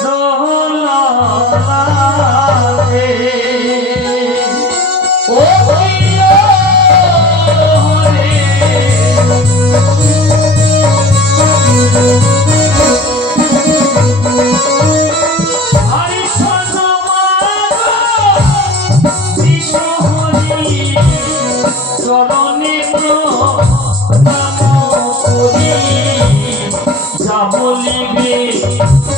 চরণে যা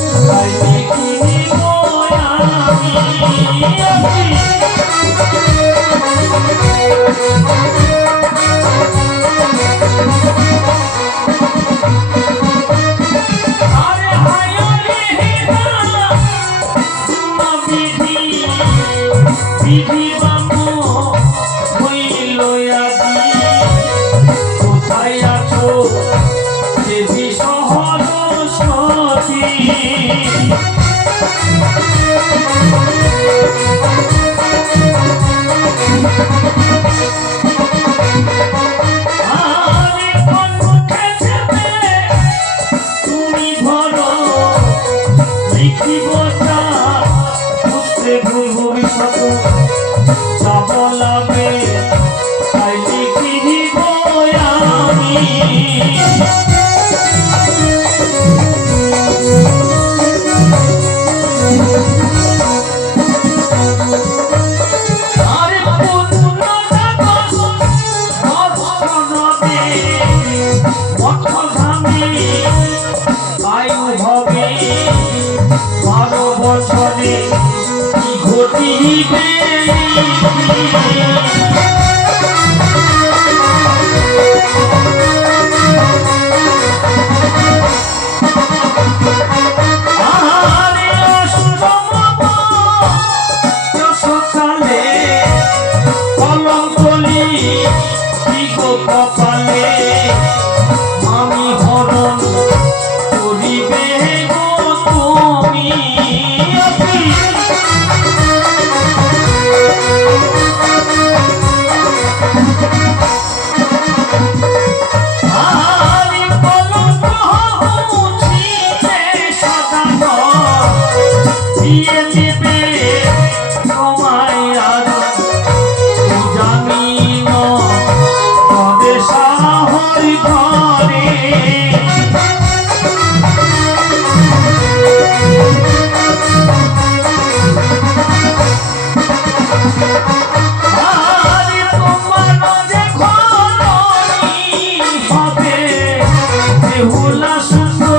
ঘটিবে আরে বেহুলা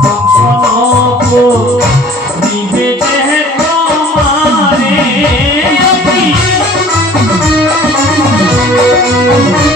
Thank you.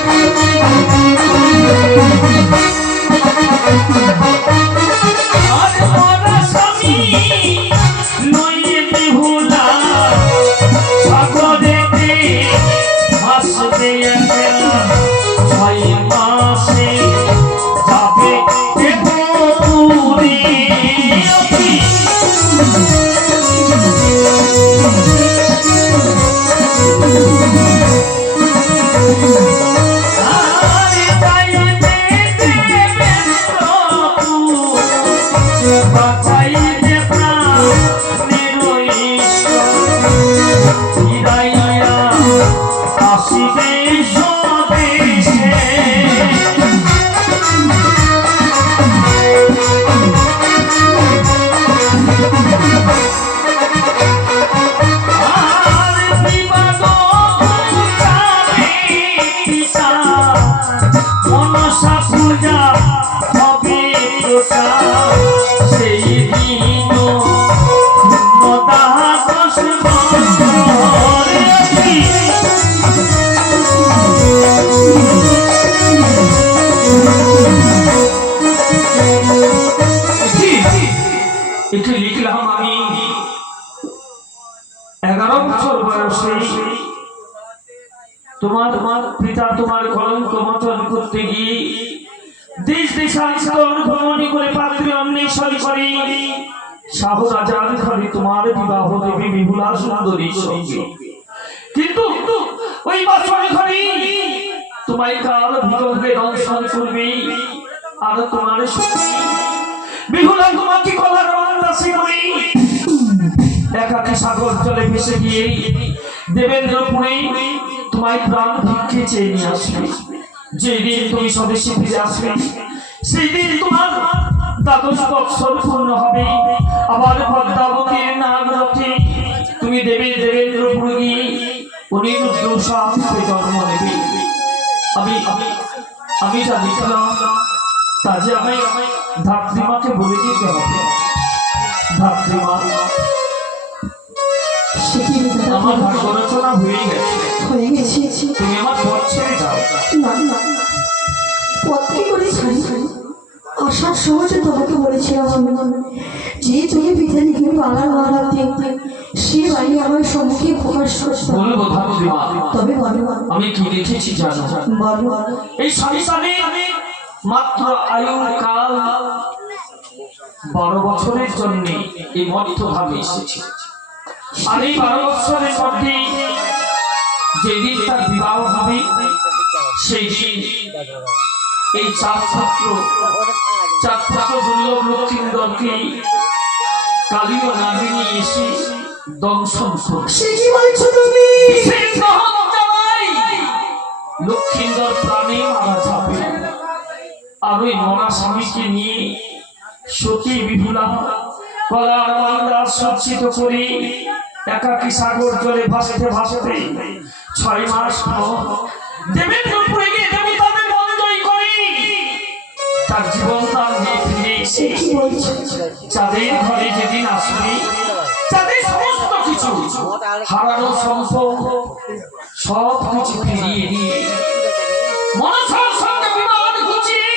লিখলাম আমি। এগারো বছর বয়সে তোমার তোমার পিতা তোমার কলঙ্ক মতন করতে গিয়ে দেশ দেশ ভ্রমণ শাহরাজার ঘরে তোমার বিবাহ দেবী বিহুলা সুন্দরীর সঙ্গে। কিন্তু ওই ঘরে তোমায় কাল ভিতরে দংশন করবে আর তোমার তোমাকে কলার করে একাকি সাগর ভেসে গিয়ে দেবেন্দ্রপুরে তোমায় প্রাণ ভিক্ষে চেয়ে নিয়ে আসবে। যেদিন তুমি স্বদেশে ফিরে আসবে সেই দিন তোমার দ্বাদশ বৎসর পূর্ণ হবে। আবার পদ্মাবতীর নাম রথে তুমি দেবে দেবেন্দ্রপুরে গিয়ে অনিরুদ্ধ সাহসে জন্ম নেবে। আমি আমি যা লিখলাম তা যে আমি ধাত্রীমাকে বলে দিতে হবে ধাত্রীমা কি আমার ভাগ্য রচনা হয়ে গেছে। হয়ে গেছে। তুমি আমার পথ ছেড়ে যাও। না না পথে করে ছাড়ি। আসার সহজে তোমাকে বলেছিলাম আমি। যে তুমি পিঠে লিখে পালার মারাতে সে বাড়ি আমার সম্মুখে প্রকাশ ধাত্রীমা তবে বলো। আমি কি লিখেছি জানো? বলো। এই সংসারে মাত্র আয়ু কাল বারো বছরের জন্য এই মধ্যভাবে এসেছে। আর এই বারো বছরের মধ্যে যেদিন তার বিবাহ হবে সেই দিন এই চার ছাত্র কালীয় নাগিনী এসে দংশন করছে কি বলছো তুমি? লক্ষ্মীন্দর প্রাণে মারা যাবে। আর ওই মরা স্বামীকে নিয়ে সতী বিপুলা কলার মালদা সজ্জিত করে একাকি সাগর জলে ভাসতে ভাসতে ছয় মাস পর দেবেন্দ্রপুরে গিয়ে তার জীবন তার নিয়ে ফিরে এসে চাঁদের ঘরে যেদিন আসবে চাঁদের সমস্ত কিছু হারানো সম্পদ সব কিছু ফিরিয়ে দিয়ে মনসার সঙ্গে বিবাদ ঘুচিয়ে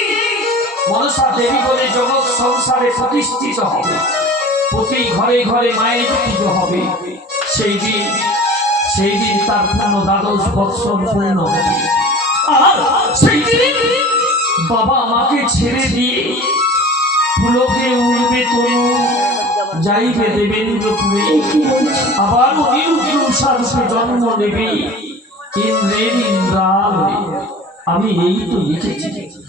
মনসা দেবী বলে জগৎ সংসারে প্রতিষ্ঠিত হবে। প্রতি ঘরে ঘরে মায়ের পুজো হবে। সেই দিন সেই দিন তার পূর্ণ দ্বাদশ বৎসর পূর্ণ হবে। আর সেই দিন বাবা আমাকে ছেড়ে দিয়ে পুলকে উড়বে তনু। যাইবে দেবেন্দ্রপুরে বলছো আবার অনিরুদ্ধ উষারূপে জন্ম নেবে। ইন্দ্রের ইন্দ্রালয়ে। আমি এই তো লিখেছি।